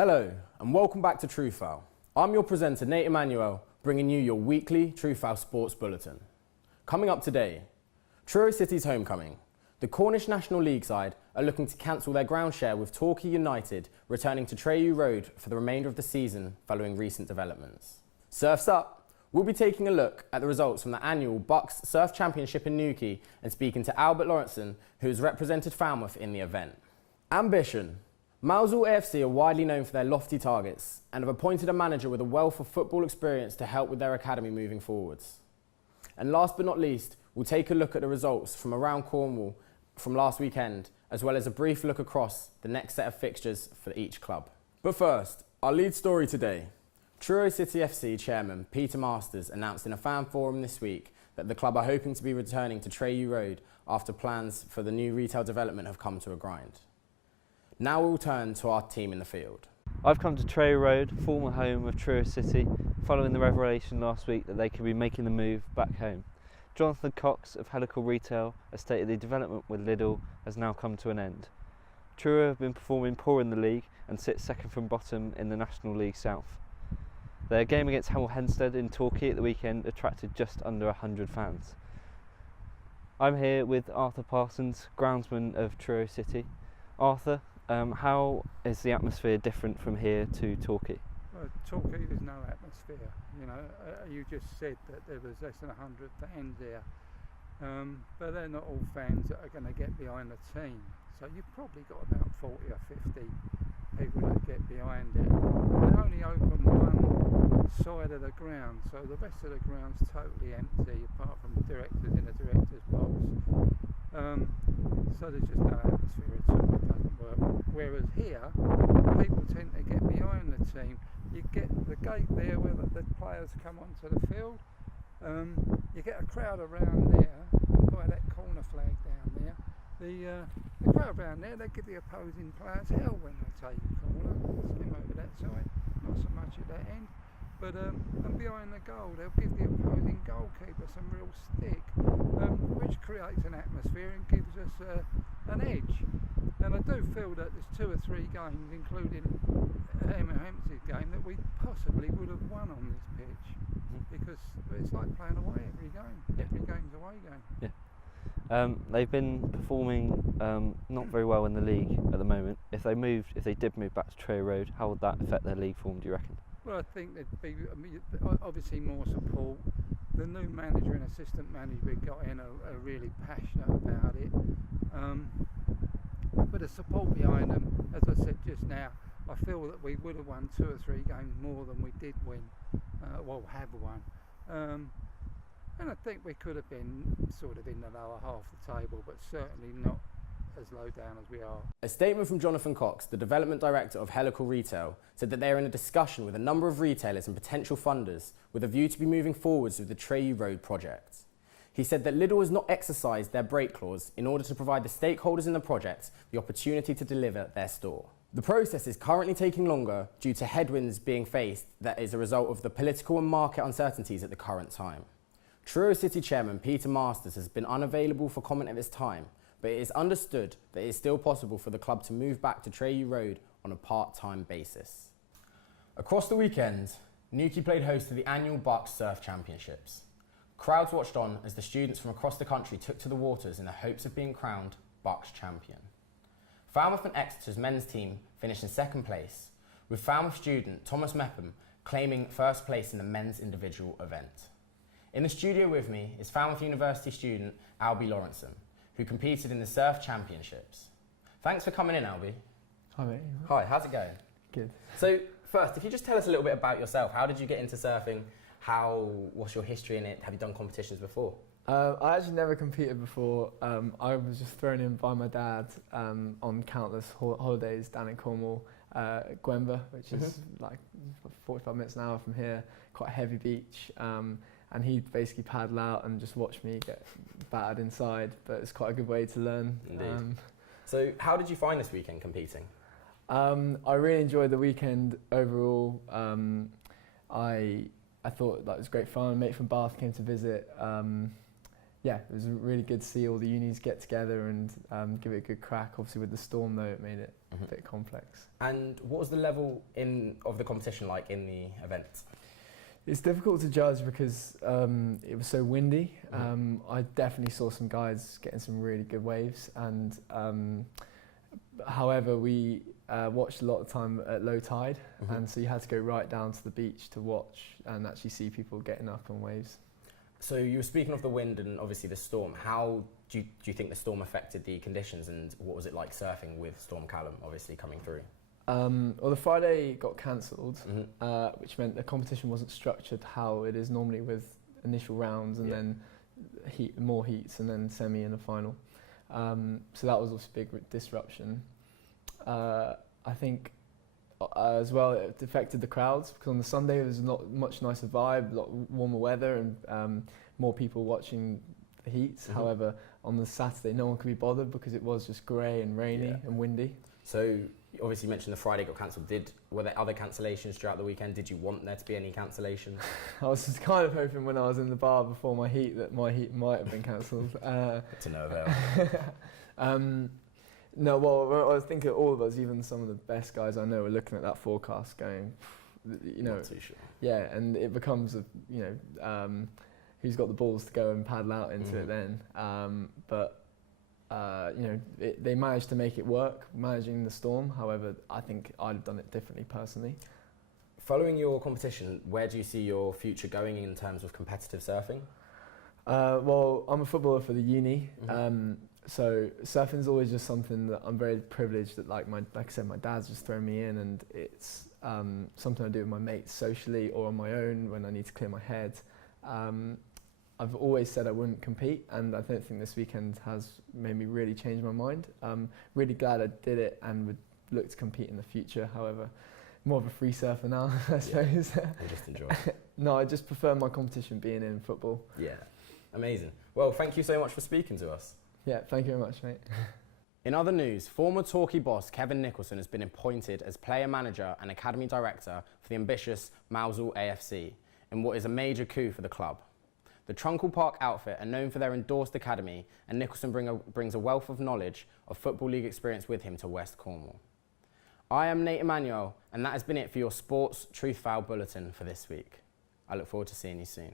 Hello and welcome back to TRUTHfal. I'm your presenter Nate Emmanuel, bringing you your weekly TRUTHfal Sports Bulletin. Coming up today, Truro City's homecoming. The Cornish National League side are looking to cancel their ground share with Torquay United returning to Truro Road for the remainder of the season following recent developments. Surf's up! We'll be taking a look at the results from the annual Bucks Surf Championship in Newquay and speaking to Albert Lawrenson, who has represented Falmouth in the event. Ambition. Mousehole AFC are widely known for their lofty targets and have appointed a manager with a wealth of football experience to help with their academy moving forwards. And last but not least, we'll take a look at the results from around Cornwall from last weekend, as well as a brief look across the next set of fixtures for each club. But first, our lead story today. Truro City FC chairman Peter Masters announced in a fan forum this week that the club are hoping to be returning to Truro Road after plans for the new retail development have come to a grind. Now we'll turn to our team in the field. I've come to Truro Road, former home of Truro City, following the revelation last week that they could be making the move back home. Jonathan Cox of Helical Retail has stated the development with Lidl has now come to an end. Truro have been performing poor in the league and sit second from bottom in the National League South. Their game against Hemel Hempstead in Torquay at the weekend attracted just under 100 fans. I'm here with Arthur Parsons, groundsman of Truro City. Arthur, how is the atmosphere different from here to Torquay? Well, Torquay, there's no atmosphere. You know, you just said that there was less than 100 fans there, but they're not all fans that are going to get behind the team. So you've probably got about 40 or 50 people that get behind it. They only open one side of the ground, so the rest of the ground's totally empty, apart from the directors in the director's box. So there's just no atmosphere at all. It doesn't work. Whereas here, people tend to get behind the team. You get the gate there where the players come onto the field. You get a crowd around there, by that corner flag down there. The crowd around there, they give the opposing players hell when they take a corner. Same over that side, not so much at that end. But and behind the goal, they'll give the opposing goalkeeper some real stick, which creates an atmosphere and gives us an edge. And I do feel that there's 2 or 3 games, including Hemel Hempstead game, that we possibly would have won on this pitch, because it's like playing away every game. Every game's away game. Yeah. They've been performing not very well in the league at the moment. If they did move back to Truro Road, how would that affect their league form, do you reckon? Well, I think there'd be obviously more support. The new manager and assistant manager we got in are really passionate about it. But the support behind them, as I said just now, I feel that we would have won 2 or 3 games more than we did win, have won. And I think we could have been sort of in the lower half of the table, but certainly not as low down as we are. A statement from Jonathan Cox, the development director of Helical Retail, said that they are in a discussion with a number of retailers and potential funders with a view to be moving forwards with the Truro Road project. He said that Lidl has not exercised their break clause in order to provide the stakeholders in the project the opportunity to deliver their store. The process is currently taking longer due to headwinds being faced that is a result of the political and market uncertainties at the current time. Truro City Chairman Peter Masters has been unavailable for comment at this time, but it is understood that it is still possible for the club to move back to Truro Road on a part-time basis. Across the weekend, Newquay played host to the annual Bucks Surf Championships. Crowds watched on as the students from across the country took to the waters in the hopes of being crowned Bucks champion. Falmouth and Exeter's men's team finished in second place, with Falmouth student Thomas Mepham claiming first place in the men's individual event. In the studio with me is Falmouth University student Albie Lawrenson, who competed in the Surf Championships. Thanks for coming in, Albie. Hi, mate. Hi, how's it going? Good. So, first, if you just tell us a little bit about yourself, how did you get into surfing? What's your history in it? Have you done competitions before? I actually never competed before. I was just thrown in by my dad on countless holidays down in Cornwall, Gwemba, which is like 45 minutes an hour from here, quite a heavy beach. And he'd basically paddle out and just watch me get battered inside, but it's quite a good way to learn. Indeed. So how did you find this weekend competing? I really enjoyed the weekend overall. I thought that was great fun. A mate from Bath came to visit. yeah, it was really good to see all the unis get together and give it a good crack. Obviously with the storm though, it made it a bit complex. And what was the level of the competition like in the event? It's difficult to judge because it was so windy. I definitely saw some guys getting some really good waves, and however we watched a lot of time at low tide, and so you had to go right down to the beach to watch and actually see people getting up on waves. So you were speaking of the wind and obviously the storm. How do you think the storm affected the conditions, and what was it like surfing with Storm Callum obviously coming through? Well, the Friday got cancelled, which meant the competition wasn't structured how it is normally with initial rounds and then more heats and then semi and a final. So that was a big disruption. I think as well it affected the crowds because on the Sunday there was not much nicer vibe, a lot warmer weather and more people watching the heats. However, on the Saturday no one could be bothered because it was just grey and rainy and windy. So obviously you mentioned the Friday got cancelled. Were there other cancellations throughout the weekend? Did you want there to be any cancellations? I was just kind of hoping when I was in the bar before my heat that my heat might have been cancelled. Good to know though. No, well, I think all of us, even some of the best guys I know, are looking at that forecast going, you know, Not too sure. Yeah, and it becomes who's got the balls to go and paddle out into it then. They managed to make it work, managing the storm. However, I think I'd have done it differently personally. Following your competition, where do you see your future going in terms of competitive surfing? Well, I'm a footballer for the uni. So surfing's always just something that I'm very privileged that, like I said, my dad's just thrown me in, and it's something I do with my mates socially or on my own when I need to clear my head. I've always said I wouldn't compete, and I don't think this weekend has made me really change my mind. I'm really glad I did it and would look to compete in the future. However, more of a free surfer now, I suppose. I just enjoy it. No, I just prefer my competition being in football. Yeah, amazing. Well, thank you so much for speaking to us. Yeah, thank you very much, mate. In other news, former Torquay boss Kevin Nicholson has been appointed as player manager and academy director for the ambitious Mousehole AFC in what is a major coup for the club. The Trunkel Park outfit are known for their endorsed academy, and Nicholson brings a wealth of knowledge of Football League experience with him to West Cornwall. I am Nate Emmanuel, and that has been it for your Sports TRUTHfal Bulletin for this week. I look forward to seeing you soon.